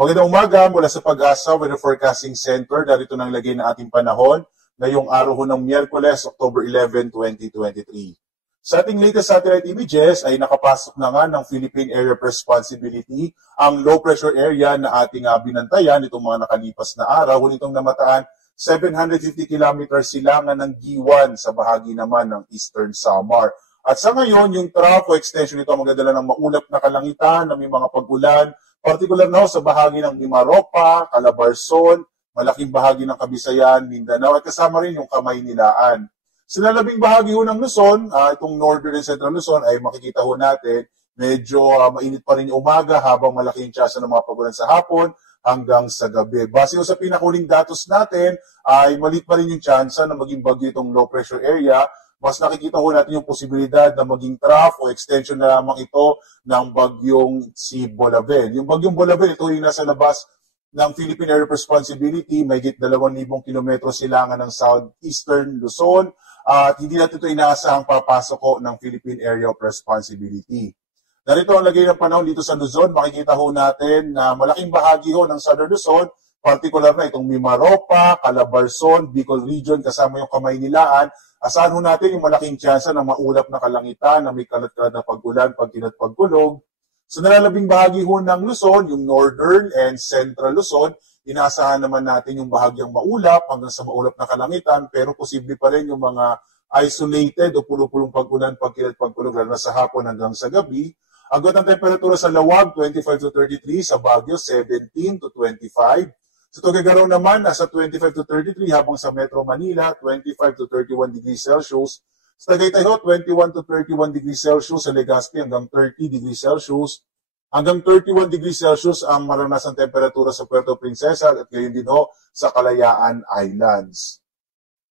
Magandang umaga mula sa Pag-asa Weather Forecasting Center. Darito nang lagay na ating panahon ngayong araw ho ng Miyerkules, October 11, 2023. Sa ating latest satellite images ay nakapasok na nga ng Philippine Area of Responsibility ang low pressure area na ating binantayan itong mga nakalipas na araw. Nitong namataan 750 kilometers silangan ng G1 sa bahagi naman ng Eastern Samar. At sa ngayon, yung trough o extension nito magdadala ng maulap na kalangitan na may mga pag-ulan, particular na sa bahagi ng Mimaropa, Calabarzon, malaking bahagi ng Kabisayan, Mindanao, at kasama rin yung Kamay-Nilaan. Sa lalabing bahagi ho ng Luzon, itong Northern and Central Luzon ay makikita ho natin, medyo mainit pa rin yung umaga habang malaking tsansa ng mga pag-ulan sa hapon hanggang sa gabi. Base ho sa pinakuling datos natin, ay maliit pa rin yung tsansa na maging bagyo itong low pressure area. Mas nakikita ho natin yung posibilidad na maging trough o extension na lamang ito ng bagyong si Bolaven. Yung bagyong Bolaven, ito yung nasa labas ng Philippine Area of Responsibility, may higit 2,000 kilometro silangan ng southeastern Luzon, at hindi natin ito inaasahang papasok ho ng Philippine Area of Responsibility. Narito ang lagay ng panahon dito sa Luzon, makikita ho natin na malaking bahagi ho ng Southern Luzon, particular na itong Mimaropa, Calabarzon, Bicol Region, kasama yung Kamay-Nilaan. Asahan ho natin yung malaking tsansa ng maulap na kalangitan na may kalat-kalat na pag-ulan, pag-inat, pag-kulog. Sa nalalabing bahagi ho ng Luzon, yung Northern and Central Luzon, inaasahan naman natin yung bahagyang maulap hanggang sa maulap na kalangitan, pero posible pa rin yung mga isolated o pulo-pulong pag-ulan, pag-inat, pag-kulog, lalo na sa hapon hanggang sa gabi. Agad ang temperatura sa Lawag, 25 to 33, sa Baguio, 17 to 25. Sa Tuguegarao naman, nasa 25 to 33, habang sa Metro Manila, 25 to 31 degrees Celsius. Sa Tagaytay ho, 21 to 31 degrees Celsius. Sa Legazpi, hanggang 30 degrees Celsius. Hanggang 31 degrees Celsius ang maranasang temperatura sa Puerto Princesa at ngayon din ho sa Kalayaan Islands.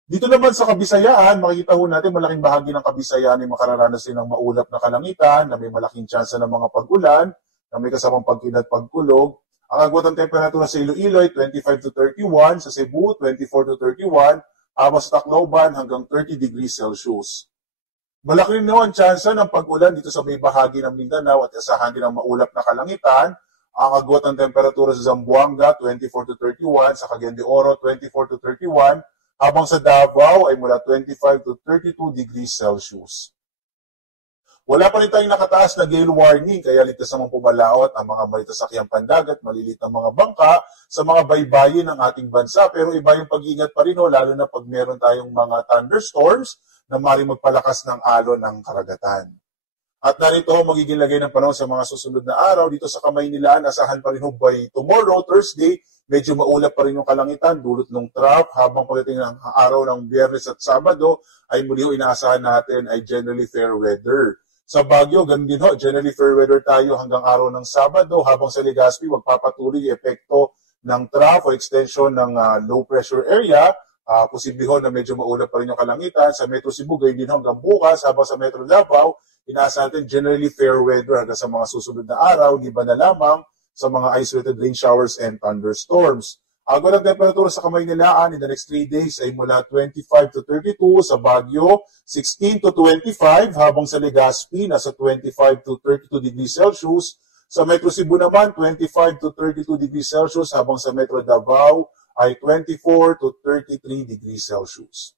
Dito naman sa Kabisayaan, makikita ho natin malaking bahagi ng Kabisayaan ay makararanas din ng maulap na kalangitan, na may malaking tsansa ng mga pag-ulan, na may kasamang pag-inat, pagkulog. Ang agwat ng temperatura sa Iloilo ay 25 to 31, sa Cebu 24 to 31, habang sa Tacloban hanggang 30 degrees Celsius. Malaki rin ang tsansa ng pag-ulan dito sa may bahagi ng Mindanao at asahan din ang maulap na kalangitan. Ang agwat ng temperatura sa Zamboanga 24 to 31, sa Cagayan de Oro 24 to 31, habang sa Davao ay mula 25 to 32 degrees Celsius. Wala pa rin tayong nakataas na gale warning, kaya ligtas namang pumalaot ang mga malitasakyang pandagat, malilit ang mga bangka sa mga baybayin ng ating bansa. Pero iba yung pag-iingat pa rin, lalo na pag meron tayong mga thunderstorms na maaaring magpalakas ng alon ng karagatan. At narito magiging lagay ng panahon sa mga susunod na araw. Dito sa Kamay-Nilaan, asahan pa rin by tomorrow, Thursday, medyo maulap pa rin yung kalangitan, dulot ng trough, habang pagdating ng araw ng Biyernes at Sabado, ay muli inaasahan natin ay generally fair weather. Sa Baguio, ganun din ho, generally fair weather tayo hanggang araw ng Sabado, habang sa Legazpi, magpapatuloy yung epekto ng trough o extension ng low pressure area. Posible ho na medyo maulap pa rin yung kalangitan. Sa Metro Cebu, ganun din hanggang bukas, habang sa Metro Davao, inaasahan natin generally fair weather hanggang sa mga susunod na araw, liban na lamang sa mga isolated rain showers and thunderstorms. Agad ang temperatura sa Kamay-Nilaan in the next 3 days ay mula 25 to 32, sa Baguio 16 to 25, habang sa Legazpi nasa 25 to 32 degrees Celsius. Sa Metro Cebu naman 25 to 32 degrees Celsius, habang sa Metro Davao ay 24 to 33 degrees Celsius.